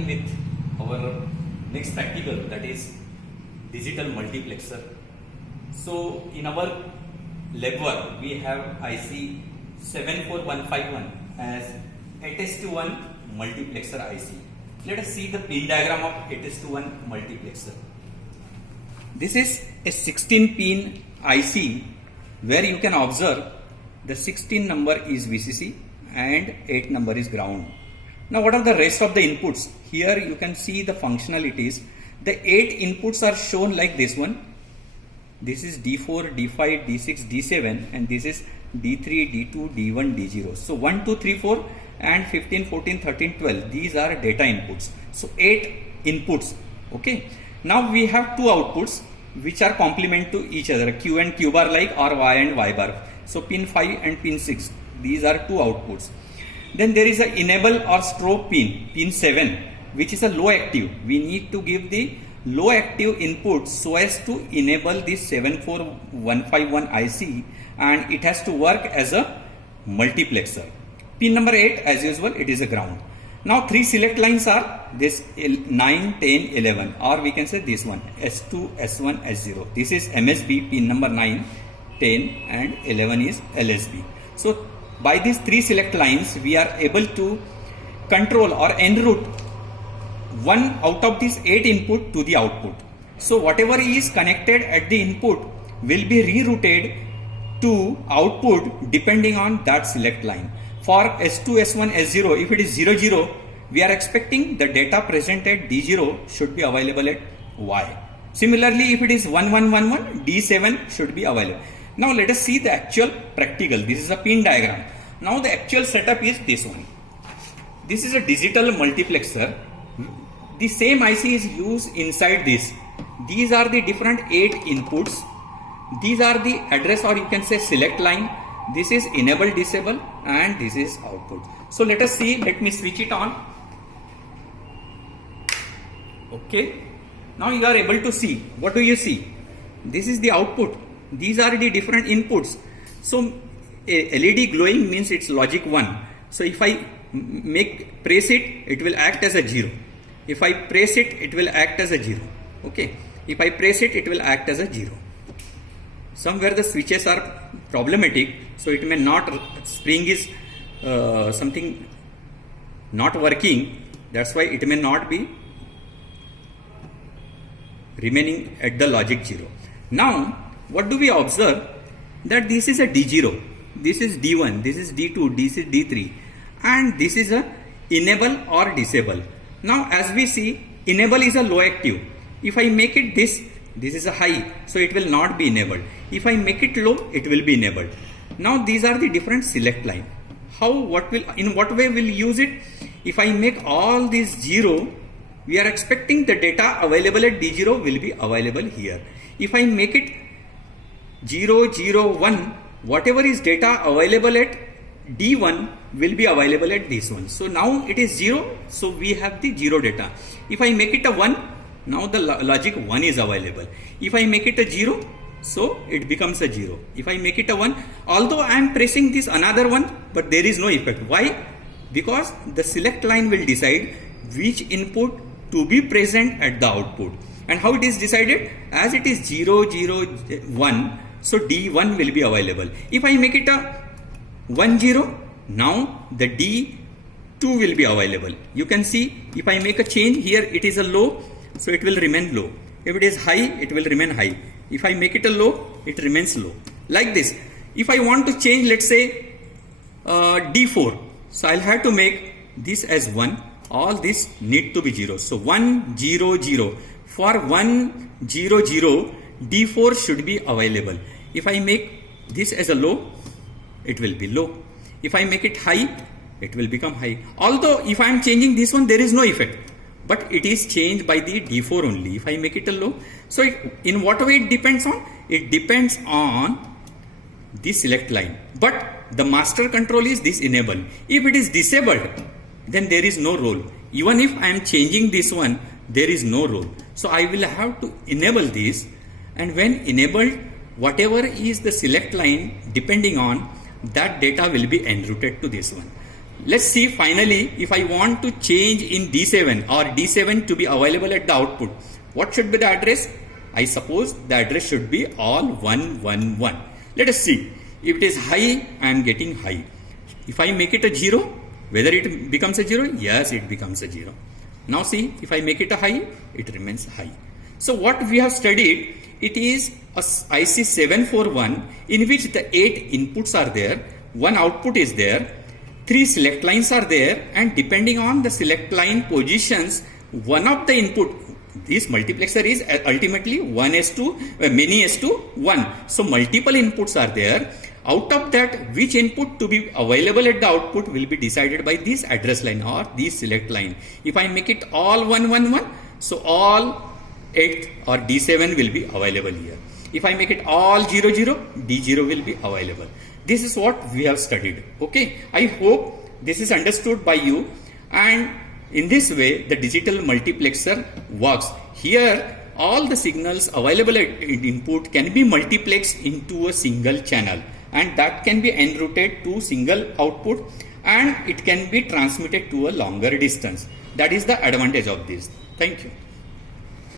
starting with our next practical, that is digital multiplexer. So in our lab work we have IC 74151 as 8:1 multiplexer IC. Let us see the pin diagram of 8:1 multiplexer. This is a 16 pin IC where you can observe the 16 number is VCC and 8 number is ground. Now what are the rest of the inputs? Here you can see the functionalities. The 8 inputs are shown like this one. This is D4, D5, D6, D7 and this is D3, D2, D1, D0. So 1, 2, 3, 4 and 15, 14, 13, 12. These are data inputs. So 8 inputs. Okay. Now we have 2 outputs which are complement to each other, Q and Q bar like, or Y and Y bar. So pin 5 and pin 6. These are 2 outputs. Then there is a enable or strobe pin 7, which is a low active. We need to give the low active input so as to enable this 74151 IC, and it has to work as a multiplexer. Pin number 8, as usual, it is a ground. Now 3 select lines are this 9, 10, 11, or we can say this one S2, S1, S0. This is MSB pin number 9, 10 and 11 is LSB. So by these 3 select lines we are able to control or enroute one out of these 8 input to the output. So whatever is connected at the input will be rerouted to output depending on that select line. For S2, S1, S0, if it is 0, 0, we are expecting the data present at D0 should be available at Y. Similarly, if it is 1, 1, 1, 1, D7 should be available. Now let us see the actual practical. This is a pin diagram. Now the actual setup is this one. This is a digital multiplexer. The same IC is used inside this. These are the different 8 inputs. These are the address, or you can say select line. This is enable, disable, and this is output. So let us see. Let me switch it on. Okay. Now you are able to see. What do you see? This is the output. These are the different inputs. So a LED glowing means it's logic 1. So if I press it, it will act as a 0. If I press it, it will act as a 0. Okay. If I press it, it will act as a 0. Somewhere the switches are problematic, so it may not, spring is something not working. That's why it may not be remaining at the logic 0. Now what do we observe? That this is a D0, this is D1, this is D2, this is D3, and this is a enable or disable. Now as we see, enable is a low active. If I make it this is a high, so it will not be enabled. If I make it low, it will be enabled. Now these are the different select line. In what way will use it? If I make all these 0, we are expecting the data available at D0 will be available here. If I make it 0, 0, 1, whatever is data available at D1 will be available at this one. So now it is 0, so we have the 0 data. If I make it a 1, now the logic 1 is available. If I make it a 0, so it becomes a 0. If I make it a 1, although I am pressing this another one, but there is no effect. Why? Because the select line will decide which input to be present at the output. And how it is decided? As it is 0, 0, 1, so D1 will be available. If I make it a 1, 0, now the D2 will be available. You can see if I make a change here, it is a low, so it will remain low. If it is high, it will remain high. If I make it a low, it remains low. Like this. If I want to change, let's say D4, so I'll have to make this as 1. All this need to be 0. So 1, 0, 0. For 1, 0, 0, D4 should be available. If I make this as a low, it will be low. If I make it high, it will become high. Although if I am changing this one, there is no effect. But it is changed by the D4 only. If I make it a low, so in what way it depends on? It depends on the select line. But the master control is this enable. If it is disabled, then there is no role. Even if I am changing this one, there is no role. So I will have to enable this, and when enabled, whatever is the select line depending on that data will be enrouted to this one. let's see finally if I want to change in D7 or D7 to be available at the output. What should be the address? I suppose the address should be all 111. Let us see. If it is high, I am getting high. If I make it a 0, whether it becomes a 0? Yes, it becomes a 0. Now see, if I make it a high, it remains high. So what we have studied, it is a IC 741 in which the 8 inputs are there, 1 output is there, 3 select lines are there, and depending on the select line positions, one of the input, this multiplexer is ultimately many S to 1. So multiple inputs are there. Out of that, which input to be available at the output will be decided by this address line or this select line. If I make it all 111, so all 8 or D7 will be available here. If I make it all 00, D0 will be available. This is what we have studied. Okay, I hope this is understood by you, and in this way the digital multiplexer works. Here all the signals available at input can be multiplexed into a single channel, and that can be enrouted to single output, and it can be transmitted to a longer distance. That is the advantage of this. Thank you.